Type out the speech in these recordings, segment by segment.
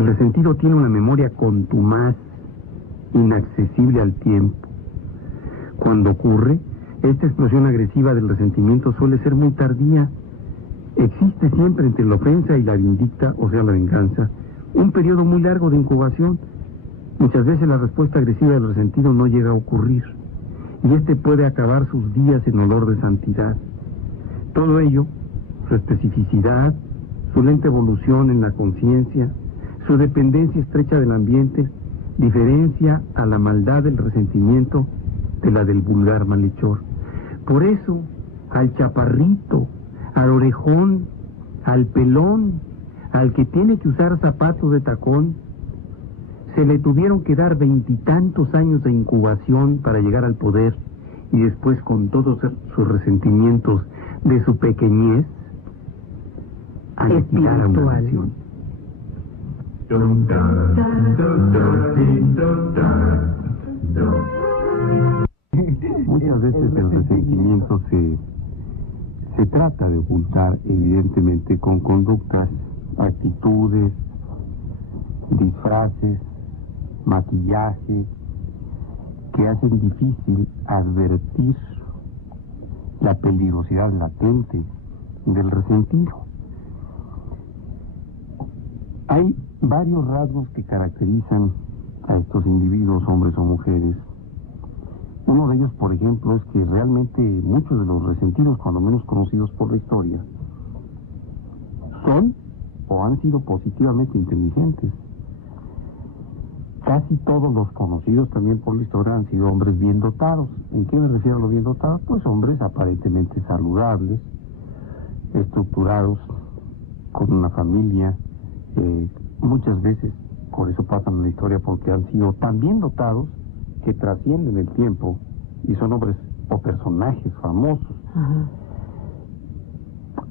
El resentido tiene una memoria contumaz, inaccesible al tiempo. Cuando ocurre, esta explosión agresiva del resentimiento suele ser muy tardía. Existe siempre entre la ofensa y la vindicta, o sea, la venganza, un periodo muy largo de incubación. Muchas veces la respuesta agresiva del resentido no llega a ocurrir, y este puede acabar sus días en olor de santidad. Todo ello, su especificidad, su lenta evolución en la conciencia, su dependencia estrecha del ambiente, diferencia a la maldad del resentimiento de la del vulgar malhechor. Por eso, al chaparrito, al orejón, al pelón, al que tiene que usar zapatos de tacón, se le tuvieron que dar 20 y tantos años de incubación para llegar al poder, y después, con todos sus resentimientos de su pequeñez, aniquilar a una nación. Muchas veces el resentimiento se trata de ocultar, evidentemente, con conductas, actitudes, disfraces, maquillaje, que hacen difícil advertir la peligrosidad latente del resentido. Hay varios rasgos que caracterizan a estos individuos, hombres o mujeres. Uno de ellos, por ejemplo, es que realmente muchos de los resentidos, cuando menos conocidos por la historia, son o han sido positivamente inteligentes. Casi todos los conocidos también por la historia han sido hombres bien dotados. ¿En qué me refiero a los bien dotados? Pues hombres aparentemente saludables, estructurados, con una familia, muchas veces, por eso pasan en la historia, porque han sido tan bien dotados que trascienden el tiempo y son hombres o personajes famosos. Ajá.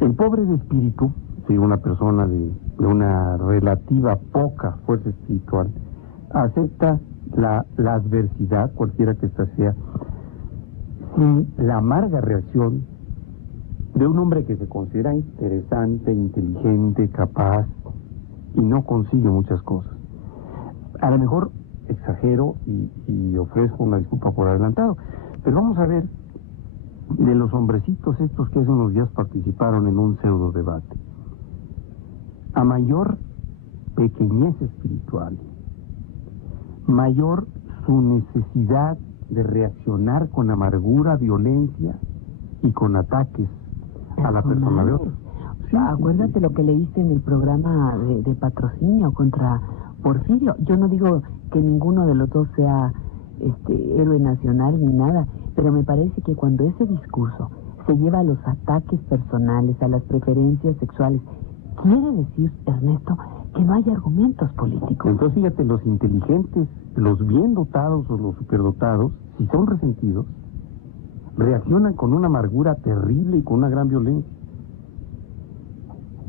El pobre de espíritu, si una persona de una relativa poca fuerza espiritual, acepta la adversidad, cualquiera que ésta sea, sin la amarga reacción de un hombre que se considera interesante, inteligente, capaz, y no consigue muchas cosas. A lo mejor exagero y ofrezco una disculpa por adelantado, pero vamos a ver de los hombrecitos estos que hace unos días participaron en un pseudo debate. A mayor pequeñez espiritual, mayor su necesidad de reaccionar con amargura, violencia y con ataques a la persona de otro. Sí, acuérdate lo que leíste en el programa de patrocinio contra Porfirio. Yo no digo que ninguno de los dos sea héroe nacional ni nada, pero me parece que cuando ese discurso se lleva a los ataques personales, a las preferencias sexuales, quiere decir, Ernesto, que no hay argumentos políticos. Entonces, fíjate, los inteligentes, los bien dotados o los superdotados, si son resentidos, reaccionan con una amargura terrible y con una gran violencia.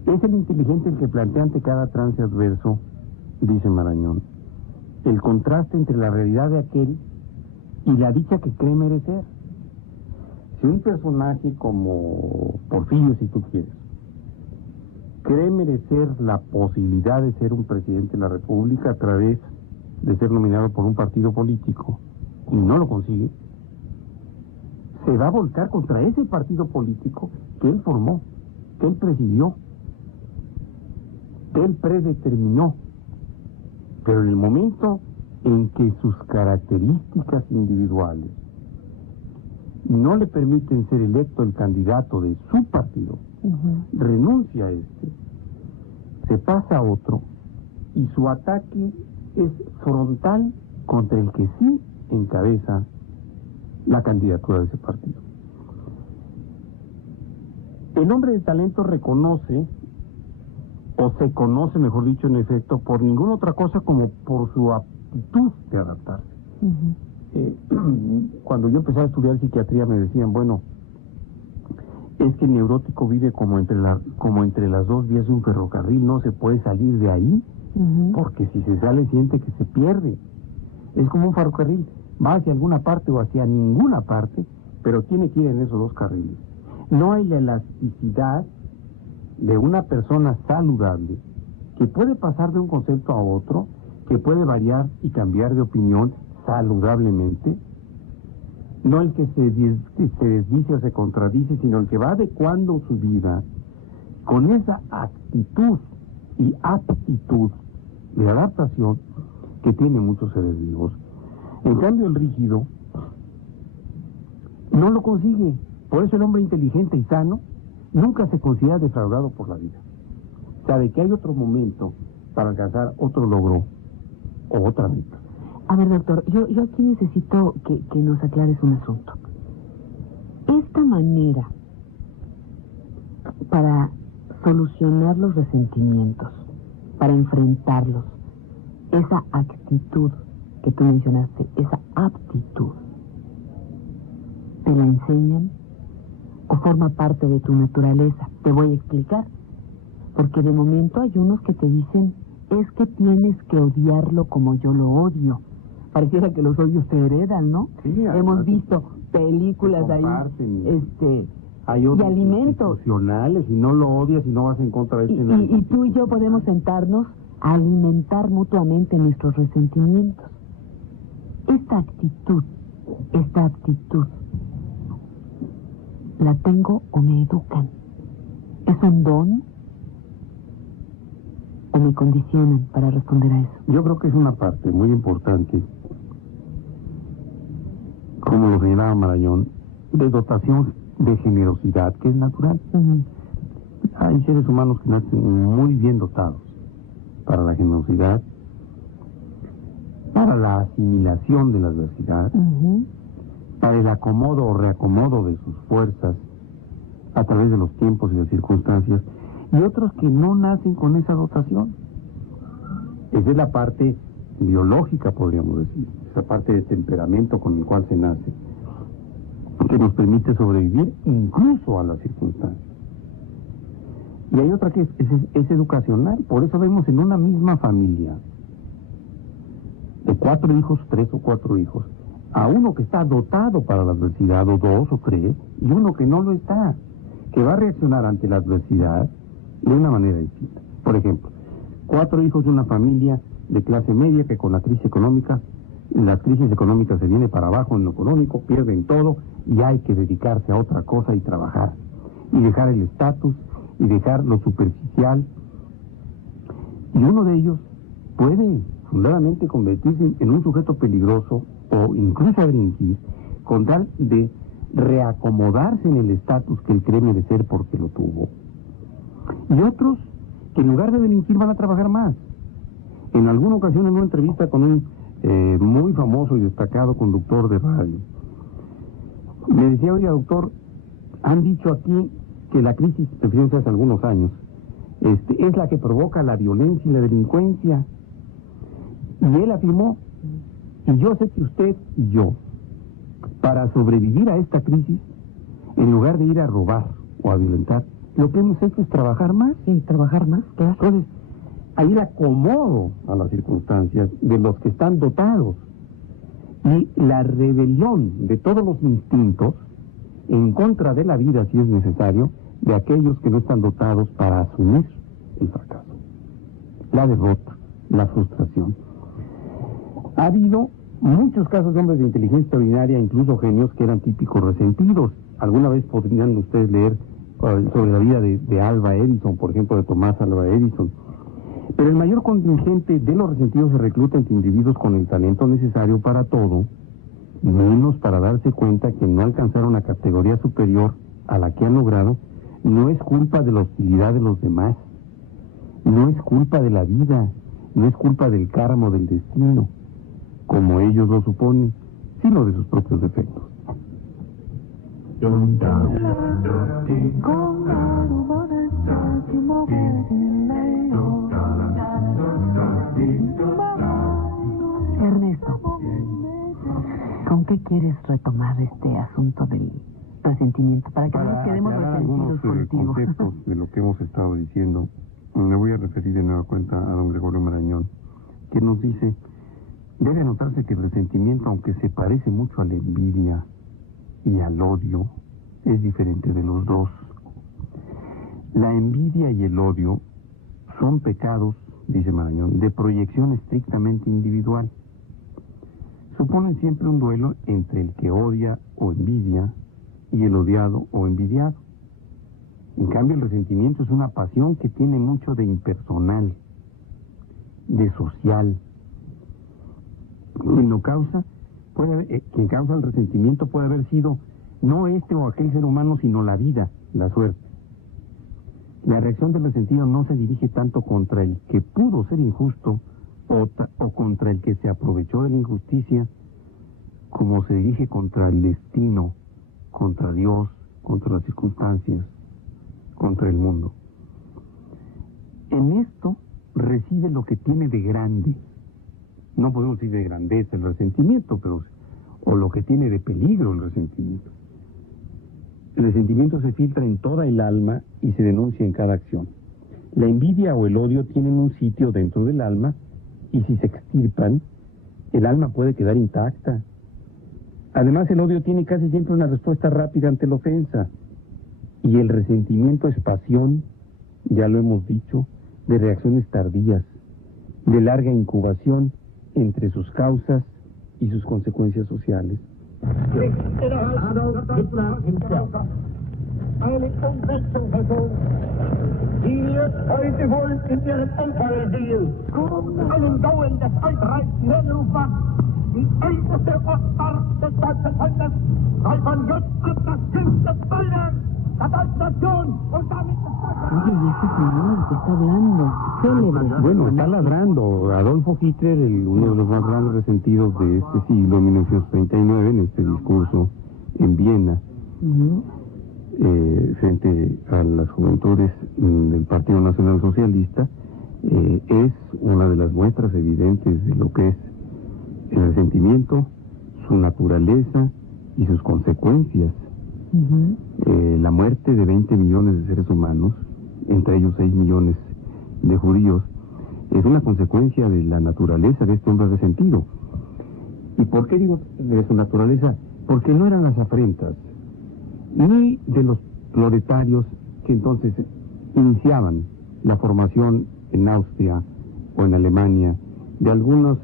Es el inteligente el que plantea ante cada trance adverso, dice Marañón, el contraste entre la realidad de aquel y la dicha que cree merecer. Si un personaje como Porfirio, si tú quieres, cree merecer la posibilidad de ser un presidente de la República a través de ser nominado por un partido político y no lo consigue, se va a volcar contra ese partido político que él formó, que él presidió, que él predeterminó. Pero en el momento en que sus características individuales no le permiten ser electo el candidato de su partido, renuncia a este, se pasa a otro, y su ataque es frontal contra el que sí encabeza la candidatura de ese partido. El hombre de talento reconoce, o se conoce, mejor dicho, en efecto, por ninguna otra cosa como por su aptitud de adaptarse. Cuando yo empecé a estudiar psiquiatría me decían, bueno, es que el neurótico vive como entre las dos vías de un ferrocarril, no se puede salir de ahí, porque si se sale siente que se pierde. Es como un ferrocarril, va hacia alguna parte o hacia ninguna parte, pero tiene que ir en esos dos carriles. No hay la elasticidad de una persona saludable que puede pasar de un concepto a otro, que puede variar y cambiar de opinión saludablemente, no el que se desdice o se contradice, sino el que va adecuando su vida con esa actitud y aptitud de adaptación que tienen muchos seres vivos. En cambio, el rígido no lo consigue. Por eso el hombre inteligente y sano nunca se considera defraudado por la vida. Sabe que hay otro momento para alcanzar otro logro o otra meta. A ver, doctor, yo aquí necesito que nos aclares un asunto. Esta manera para solucionar los resentimientos, para enfrentarlos, esa actitud que tú mencionaste, esa aptitud, ¿te la enseñan o forma parte de tu naturaleza? Te voy a explicar. Porque de momento hay unos que te dicen, es que tienes que odiarlo como yo lo odio. Pareciera que los odios se heredan, ¿no? Sí, hemos visto películas ahí, hay y odios alimentos institucionales, y no lo odias y no vas en contra de este. Y tú y yo podemos sentarnos a alimentar mutuamente nuestros resentimientos. Esta aptitud, ¿la tengo o me educan? ¿Es un don o me condicionan para responder a eso? Yo creo que es una parte muy importante, como lo señalaba Marañón, de dotación de generosidad, que es natural. Hay seres humanos que nacen muy bien dotados para la generosidad, para la asimilación de la adversidad, para el acomodo o reacomodo de sus fuerzas a través de los tiempos y las circunstancias, y otros que no nacen con esa dotación. Esa es la parte biológica, podríamos decir, esa parte de temperamento con el cual se nace, que nos permite sobrevivir incluso a las circunstancias. Y hay otra que es educacional. Por eso vemos en una misma familia de 4 hijos, 3 o 4 hijos, a uno que está dotado para la adversidad, o 2 o 3, y uno que no lo está, que va a reaccionar ante la adversidad de una manera distinta. Por ejemplo, 4 hijos de una familia de clase media que con la crisis económica, las crisis económicas se viene para abajo en lo económico, pierden todo y hay que dedicarse a otra cosa y trabajar, y dejar el estatus, y dejar lo superficial. Y uno de ellos puede fundamentalmente convertirse en un sujeto peligroso o incluso a delinquir, con tal de reacomodarse en el estatus que él cree merecer porque lo tuvo. Y otros que en lugar de delinquir van a trabajar más. En alguna ocasión, en una entrevista con un muy famoso y destacado conductor de radio, me decía, oiga doctor, han dicho aquí que la crisis, refiriéndose hace algunos años, es la que provoca la violencia y la delincuencia. Y él afirmó, y yo sé que usted y yo, para sobrevivir a esta crisis, en lugar de ir a robar o a violentar, lo que hemos hecho es trabajar más. Sí, trabajar más, claro. Entonces, ahí el acomodo a las circunstancias de los que están dotados y la rebelión de todos los instintos en contra de la vida, si es necesario, de aquellos que no están dotados para asumir el fracaso, la derrota, la frustración. Ha habido muchos casos de hombres de inteligencia extraordinaria, incluso genios, que eran típicos resentidos. Alguna vez podrían ustedes leer sobre la vida de Alva Edison, por ejemplo, de Tomás Alva Edison. Pero el mayor contingente de los resentidos se recluta entre individuos con el talento necesario para todo, menos para darse cuenta que no alcanzaron la categoría superior a la que han logrado. No es culpa de la hostilidad de los demás, no es culpa de la vida, no es culpa del karma o del destino, como ellos lo suponen, sino de sus propios defectos. Ernesto, ¿con qué quieres retomar este asunto del resentimiento? Para que no nos quedemos resentidos contigo. Conceptos de lo que hemos estado diciendo, me voy a referir de nueva cuenta a don Gregorio Marañón, que nos dice, debe notarse que el resentimiento, aunque se parece mucho a la envidia y al odio, es diferente de los dos. La envidia y el odio son pecados dice Marañón, de proyección estrictamente individual. Suponen siempre un duelo entre el que odia o envidia y el odiado o envidiado. En cambio, el resentimiento es una pasión que tiene mucho de impersonal, de social. Quien causa el resentimiento puede haber sido no este o aquel ser humano, sino la vida, la suerte. La reacción del resentido no se dirige tanto contra el que pudo ser injusto o contra el que se aprovechó de la injusticia, como se dirige contra el destino, contra Dios, contra las circunstancias, contra el mundo. En esto reside lo que tiene de grande. No podemos decir de grandeza el resentimiento, pero o lo que tiene de peligro el resentimiento. El resentimiento se filtra en toda el alma y se denuncia en cada acción. La envidia o el odio tienen un sitio dentro del alma y si se extirpan, el alma puede quedar intacta. Además, el odio tiene casi siempre una respuesta rápida ante la ofensa. Y el resentimiento es pasión, ya lo hemos dicho, de reacciones tardías, de larga incubación entre sus causas y sus consecuencias sociales. Adolf Hitler himself. Eine Umwälzungsperson, die heute wohl in ihrem Unfall sehen, einen Gauen des altreichen Hirnrufmanns, die älteste Ostart des deutschen Volkes, soll von jetzt ab das jüngste Feuer der deutschen Nation und damit Oye, ¿y ese señor que está hablando? Célebre. Bueno, está ladrando. Adolfo Hitler, uno de los más grandes resentidos de este siglo, 1939, en este discurso en Viena, frente a las juventudes del Partido Nacional Socialista, es una de las muestras evidentes de lo que es el resentimiento, su naturaleza y sus consecuencias. La muerte de 20 millones de seres humanos, entre ellos 6 millones de judíos, es una consecuencia de la naturaleza de este hombre resentido. ¿Y por qué digo de su naturaleza? Porque no eran las afrentas, ni de los proletarios que entonces iniciaban la formación en Austria o en Alemania de algunas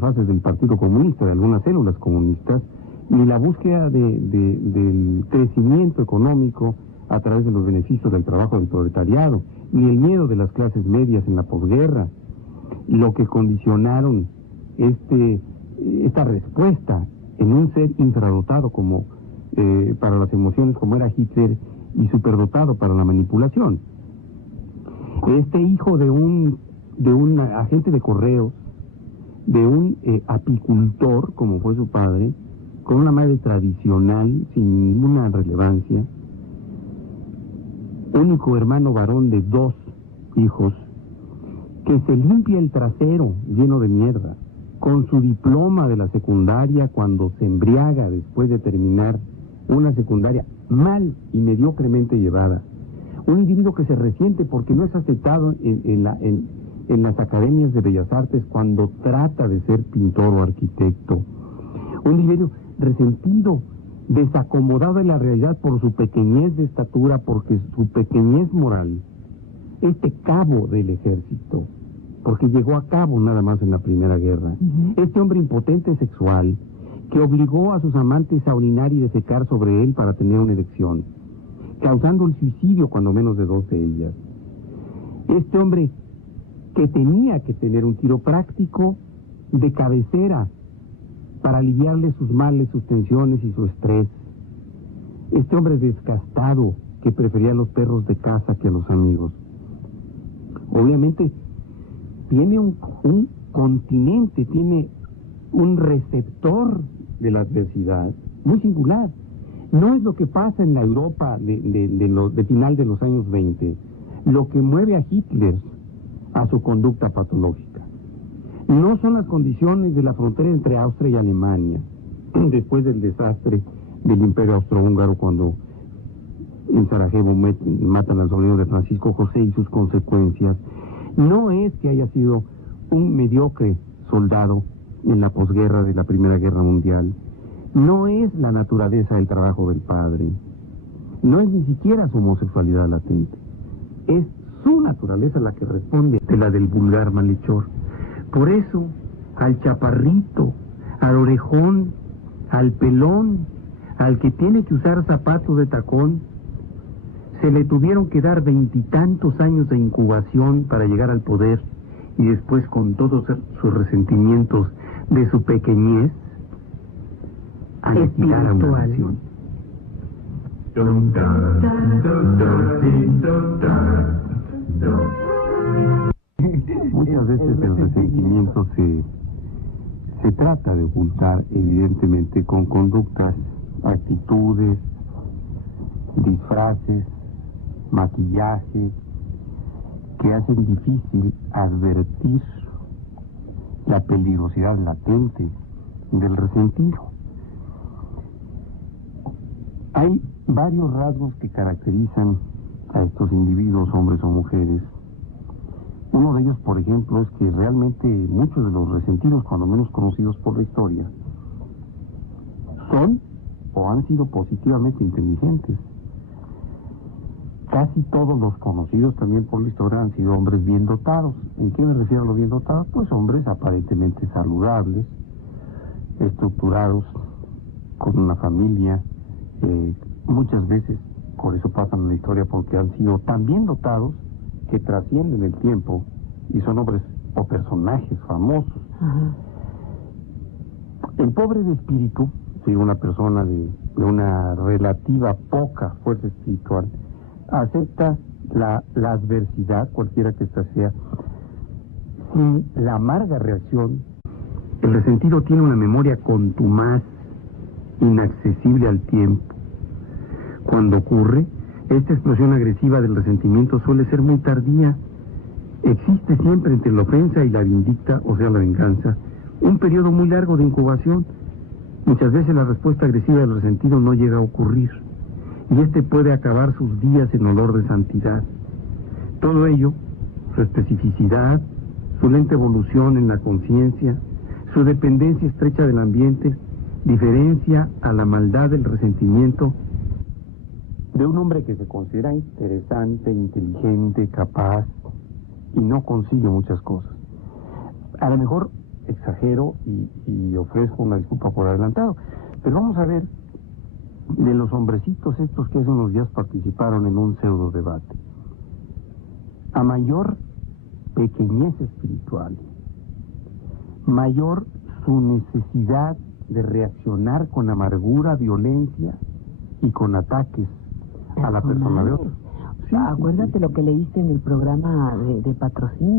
fases del Partido Comunista, de algunas células comunistas, ni la búsqueda del crecimiento económico a través de los beneficios del trabajo del proletariado, ni el miedo de las clases medias en la posguerra, lo que condicionaron esta respuesta en un ser infradotado como para las emociones como era Hitler y superdotado para la manipulación. Este hijo de un agente de correos, de un apicultor como fue su padre, con una madre tradicional sin ninguna relevancia, único hermano varón de 2 hijos, que se limpia el trasero lleno de mierda, con su diploma de la secundaria cuando se embriaga después de terminar una secundaria mal y mediocremente llevada. Un individuo que se resiente porque no es aceptado en las academias de Bellas Artes cuando trata de ser pintor o arquitecto. Un individuo resentido, desacomodado de la realidad por su pequeñez de estatura, porque su pequeñez moral, este cabo del ejército, porque llegó a cabo nada más en la Primera Guerra, este hombre impotente sexual, que obligó a sus amantes a orinar y defecar sobre él para tener una erección, causando el suicidio cuando menos de 2 de ellas. Este hombre que tenía que tener un quiropráctico de cabecera para aliviarle sus males, sus tensiones y su estrés. Este hombre desgastado que prefería a los perros de casa que a los amigos. Obviamente tiene un continente, tiene un receptor de la adversidad muy singular. No es lo que pasa en la Europa de final de los años 20 lo que mueve a Hitler a su conducta patológica. No son las condiciones de la frontera entre Austria y Alemania, después del desastre del Imperio Austrohúngaro, cuando en Sarajevo matan al sobrino de Francisco José y sus consecuencias. No es que haya sido un mediocre soldado en la posguerra de la Primera Guerra Mundial. No es la naturaleza del trabajo del padre. No es ni siquiera su homosexualidad latente. Es su naturaleza la que responde de la del vulgar malhechor. Por eso, al chaparrito, al orejón, al pelón, al que tiene que usar zapatos de tacón, se le tuvieron que dar 20 y tantos años de incubación para llegar al poder, y después, con todos sus resentimientos de su pequeñez, aniquilar a una nación. Muchas veces el resentimiento se trata de ocultar, evidentemente, con conductas, actitudes, disfraces, maquillaje, que hacen difícil advertir la peligrosidad latente del resentido. Hay varios rasgos que caracterizan a estos individuos, hombres o mujeres. Uno de ellos, por ejemplo, es que realmente muchos de los resentidos, cuando menos conocidos por la historia, son o han sido positivamente inteligentes. Casi todos los conocidos también por la historia han sido hombres bien dotados. ¿En qué me refiero a los bien dotados? Pues hombres aparentemente saludables, estructurados, con una familia, muchas veces, por eso pasan en la historia, porque han sido tan bien dotados que trascienden el tiempo y son hombres o personajes famosos. Ajá. El pobre de espíritu, si una persona de una relativa poca fuerza espiritual, acepta la adversidad, cualquiera que ésta sea, sin la amarga reacción. El resentido tiene una memoria contumaz, inaccesible al tiempo. Cuando ocurre, esta explosión agresiva del resentimiento suele ser muy tardía. Existe siempre entre la ofensa y la vindicta, o sea, la venganza, un periodo muy largo de incubación. Muchas veces la respuesta agresiva del resentido no llega a ocurrir, y este puede acabar sus días en olor de santidad. Todo ello, su especificidad, su lenta evolución en la conciencia, su dependencia estrecha del ambiente, diferencia a la maldad del resentimiento de un hombre que se considera interesante, inteligente, capaz, y no consigue muchas cosas. A lo mejor exagero y ofrezco una disculpa por adelantado, pero vamos a ver de los hombrecitos estos que hace unos días participaron en un pseudo debate. A mayor pequeñez espiritual, mayor su necesidad de reaccionar con amargura, violencia y con ataques a la persona de otros. Sí, acuérdate lo que leíste en el programa de Patrocinio.